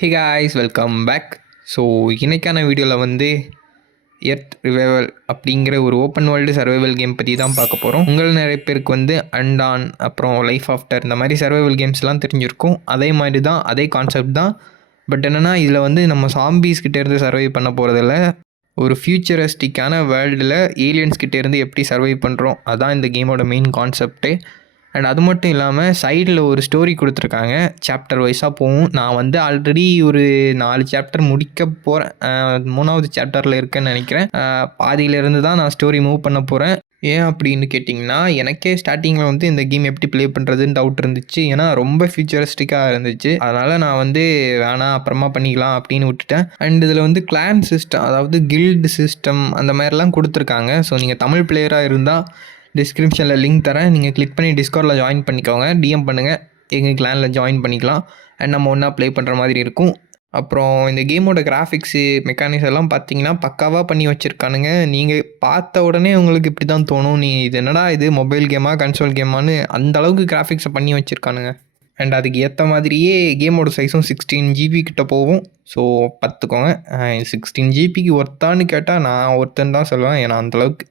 ஹே guys welcome back. So இன்றைக்கான வீடியோவில் வந்து எர்த் ரிவைவல் அப்படிங்கிற ஒரு ஓப்பன் வேர்ல்டு சர்வைவல் கேம் பற்றி தான் பார்க்க போகிறோம். நிறைய பேருக்கு வந்து அண்டான் அப்புறம் லைஃப் ஆஃப்டர் இந்த மாதிரி சர்வைவல் கேம்ஸ்லாம் தெரிஞ்சிருக்கும். அதே மாதிரி தான், அதே கான்செப்ட் தான். பட் என்னென்னா இதில் வந்து நம்ம சாம்பீஸ் கிட்டேருந்து சர்வை பண்ண போகிறதில்ல, ஒரு ஃபியூச்சரிஸ்டிக்கான வேர்ல்டில் ஏலியன்ஸ் கிட்டேருந்து எப்படி சர்வை பண்ணுறோம், அதுதான் இந்த கேமோட மெயின் கான்செப்டே. அண்ட் அது மட்டும் இல்லாமல் சைடில் ஒரு ஸ்டோரி கொடுத்துருக்காங்க, சாப்டர் வைஸாக போகும். நான் வந்து ஆல்ரெடி ஒரு 4 சாப்டர் முடிக்க போகிறேன், 3வது சாப்டரில் இருக்கேன்னு நினைக்கிறேன். பாதியிலேருந்து தான் நான் ஸ்டோரி மூவ் பண்ண போகிறேன். ஏன் அப்படின்னு கேட்டிங்கன்னா, எனக்கே ஸ்டார்டிங்கில் வந்து இந்த கேம் எப்படி ப்ளே பண்ணுறதுன்னு டவுட் இருந்துச்சு. ஏன்னா ரொம்ப ஃபியூச்சரிஸ்டிக்காக இருந்துச்சு. அதனால் நான் வந்து வேணாம் அப்புறமா பண்ணிக்கலாம் அப்படின்னு விட்டுட்டேன். அண்ட் இதில் வந்து கிளான் சிஸ்டம், அதாவது கில்டு சிஸ்டம் அந்த மாதிரிலாம் கொடுத்துருக்காங்க. ஸோ நீங்கள் தமிழ் பிளேயராக இருந்தால் டிஸ்கிரிப்ஷனில் லிங்க் தரேன், நீங்கள் கிளிக் பண்ணி டிஸ்கார்டில் ஜாயின் பண்ணிக்கோங்க, டிஎம் பண்ணுங்கள், எங்கள் கிளானில் ஜாயின் பண்ணிக்கலாம். அண்ட் நம்ம ஒன்றா ப்ளே பண்ணுற மாதிரி இருக்கும். அப்புறம் இந்த கேமோட கிராஃபிக்ஸு மெக்கானிக்ஸ் எல்லாம் பார்த்தீங்கன்னா பக்காவாக பண்ணி வச்சுருக்கானுங்க. நீங்கள் பார்த்த உடனே உங்களுக்கு இப்படி தான் தோணும், நீ இது என்னடா இது மொபைல் கேமா கன்சோல் கேமான்னு அந்தளவுக்கு கிராஃபிக்ஸை பண்ணி வச்சுருக்கானுங்க. அண்ட் அதுக்கு ஏற்ற மாதிரியே கேமோட சைஸும் 16 GB கிட்ட போகும். ஸோ பார்த்துக்கோங்க. 16 GBக்கு ஒர்த்தான்னு கேட்டால் நான் ஒருத்தன் தான் சொல்லுவேன். ஏன்னா அந்தளவுக்கு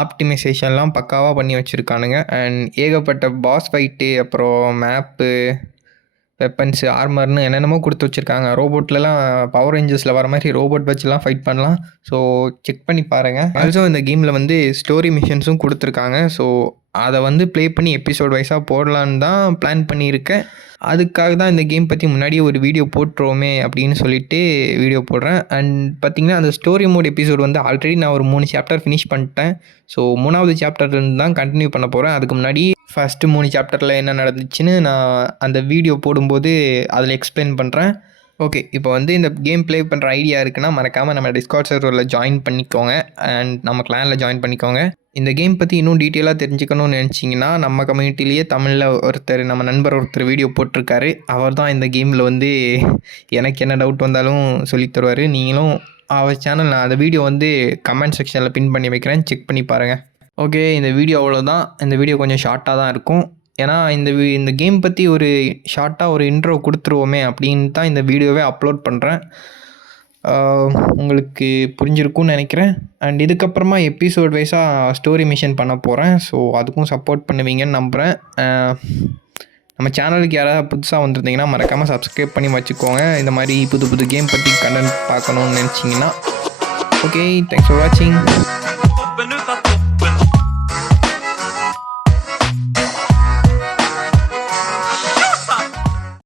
ஆப்டிமைசேஷன்லாம் பக்காவாக பண்ணி வச்சுருக்கானுங்க. அண்ட் ஏகப்பட்ட பாஸ் ஃபைட்டு, அப்புறம் மேப்பு, வெப்பன்ஸு, ஆர்மர்னு என்னென்னமோ கொடுத்து வச்சுருக்காங்க. ரோபோட்லலாம் பவர் ரேஞ்சர்ஸில் வர மாதிரி ரோபோட் வச்சுலாம் ஃபைட் பண்ணலாம். ஸோ செக் பண்ணி பாருங்கள். ஆல்சோ இந்த கேமில் வந்து ஸ்டோரி மிஷன்ஸும் கொடுத்துருக்காங்க. ஸோ அதை வந்து ப்ளே பண்ணி எபிசோட் வைஸாக போடலான்னு தான் பிளான் பண்ணியிருக்கேன். அதுக்காக தான் இந்த கேம் பற்றி முன்னாடியே ஒரு வீடியோ போட்டுருவோமே அப்படின்னு சொல்லிட்டு வீடியோ போடுறேன். அண்ட் பார்த்திங்கன்னா அந்த ஸ்டோரி மோட் எபிசோட் வந்து ஆல்ரெடி நான் ஒரு 3 சாப்டர் ஃபினிஷ் பண்ணிட்டேன். ஸோ 3வது சாப்டர்லேருந்து தான் கண்டினியூ பண்ண போகிறேன். அதுக்கு முன்னாடி ஃபஸ்ட்டு 3 சாப்டரில் என்ன நடந்துச்சுன்னு நான் அந்த வீடியோ போடும்போது அதில் எக்ஸ்பிளைன் பண்ணுறேன். ஓகே, இப்போ வந்து இந்த கேம் ப்ளே பண்ணுற ஐடியா இருக்குன்னா மறக்காமல் நம்ம டிஸ்கார்ட் சர்வரில் ஜாயின் பண்ணிக்கோங்க. அண்ட் நம்ம கிளானில் ஜாயின் பண்ணிக்கோங்க. இந்த கேம் பற்றி இன்னும் டீட்டெயிலாக தெரிஞ்சுக்கணும்னு நினச்சிங்கன்னா நம்ம கம்யூனிட்டிலேயே தமிழில் ஒருத்தர், நம்ம நண்பர் ஒருத்தர் வீடியோ போட்டிருக்காரு. அவர் தான் இந்த கேமில் வந்து எனக்கு என்ன டவுட் வந்தாலும் சொல்லித் தருவார். நீங்களும் அவர் சேனல், நான் அந்த வீடியோ வந்து கமெண்ட் செக்ஷனில் பின் பண்ணி வைக்கிறேன், செக் பண்ணி பாருங்கள். ஓகே, இந்த வீடியோ அவ்வளோதான். இந்த வீடியோ கொஞ்சம் ஷார்ட்டாக தான் இருக்கும். ஏன்னா இந்த கேம் பற்றி ஒரு ஷார்ட்டாக ஒரு இன்ட்ரோ கொடுத்துருவோமே அப்படின்னு தான் இந்த வீடியோவே அப்லோட் பண்ணுறேன். உங்களுக்கு புரிஞ்சிருக்கும்னு நினைக்கிறேன். அண்ட் இதுக்கப்புறமா எபிசோட் வைஸாக ஸ்டோரி மிஷன் பண்ண போகிறேன். ஸோ அதுக்கும் சப்போர்ட் பண்ணுவீங்கன்னு நம்புகிறேன். நம்ம சேனலுக்கு யாராவது புதுசாக வந்திருந்தீங்கன்னா மறக்காமல் சப்ஸ்கிரைப் பண்ணி வச்சுக்கோங்க. இந்த மாதிரி புது புது கேம் பற்றி கண்டென்ட் பார்க்கணுன்னு நினச்சிங்கன்னா. ஓகே, தேங்க்ஸ் ஃபார் வாட்சிங்.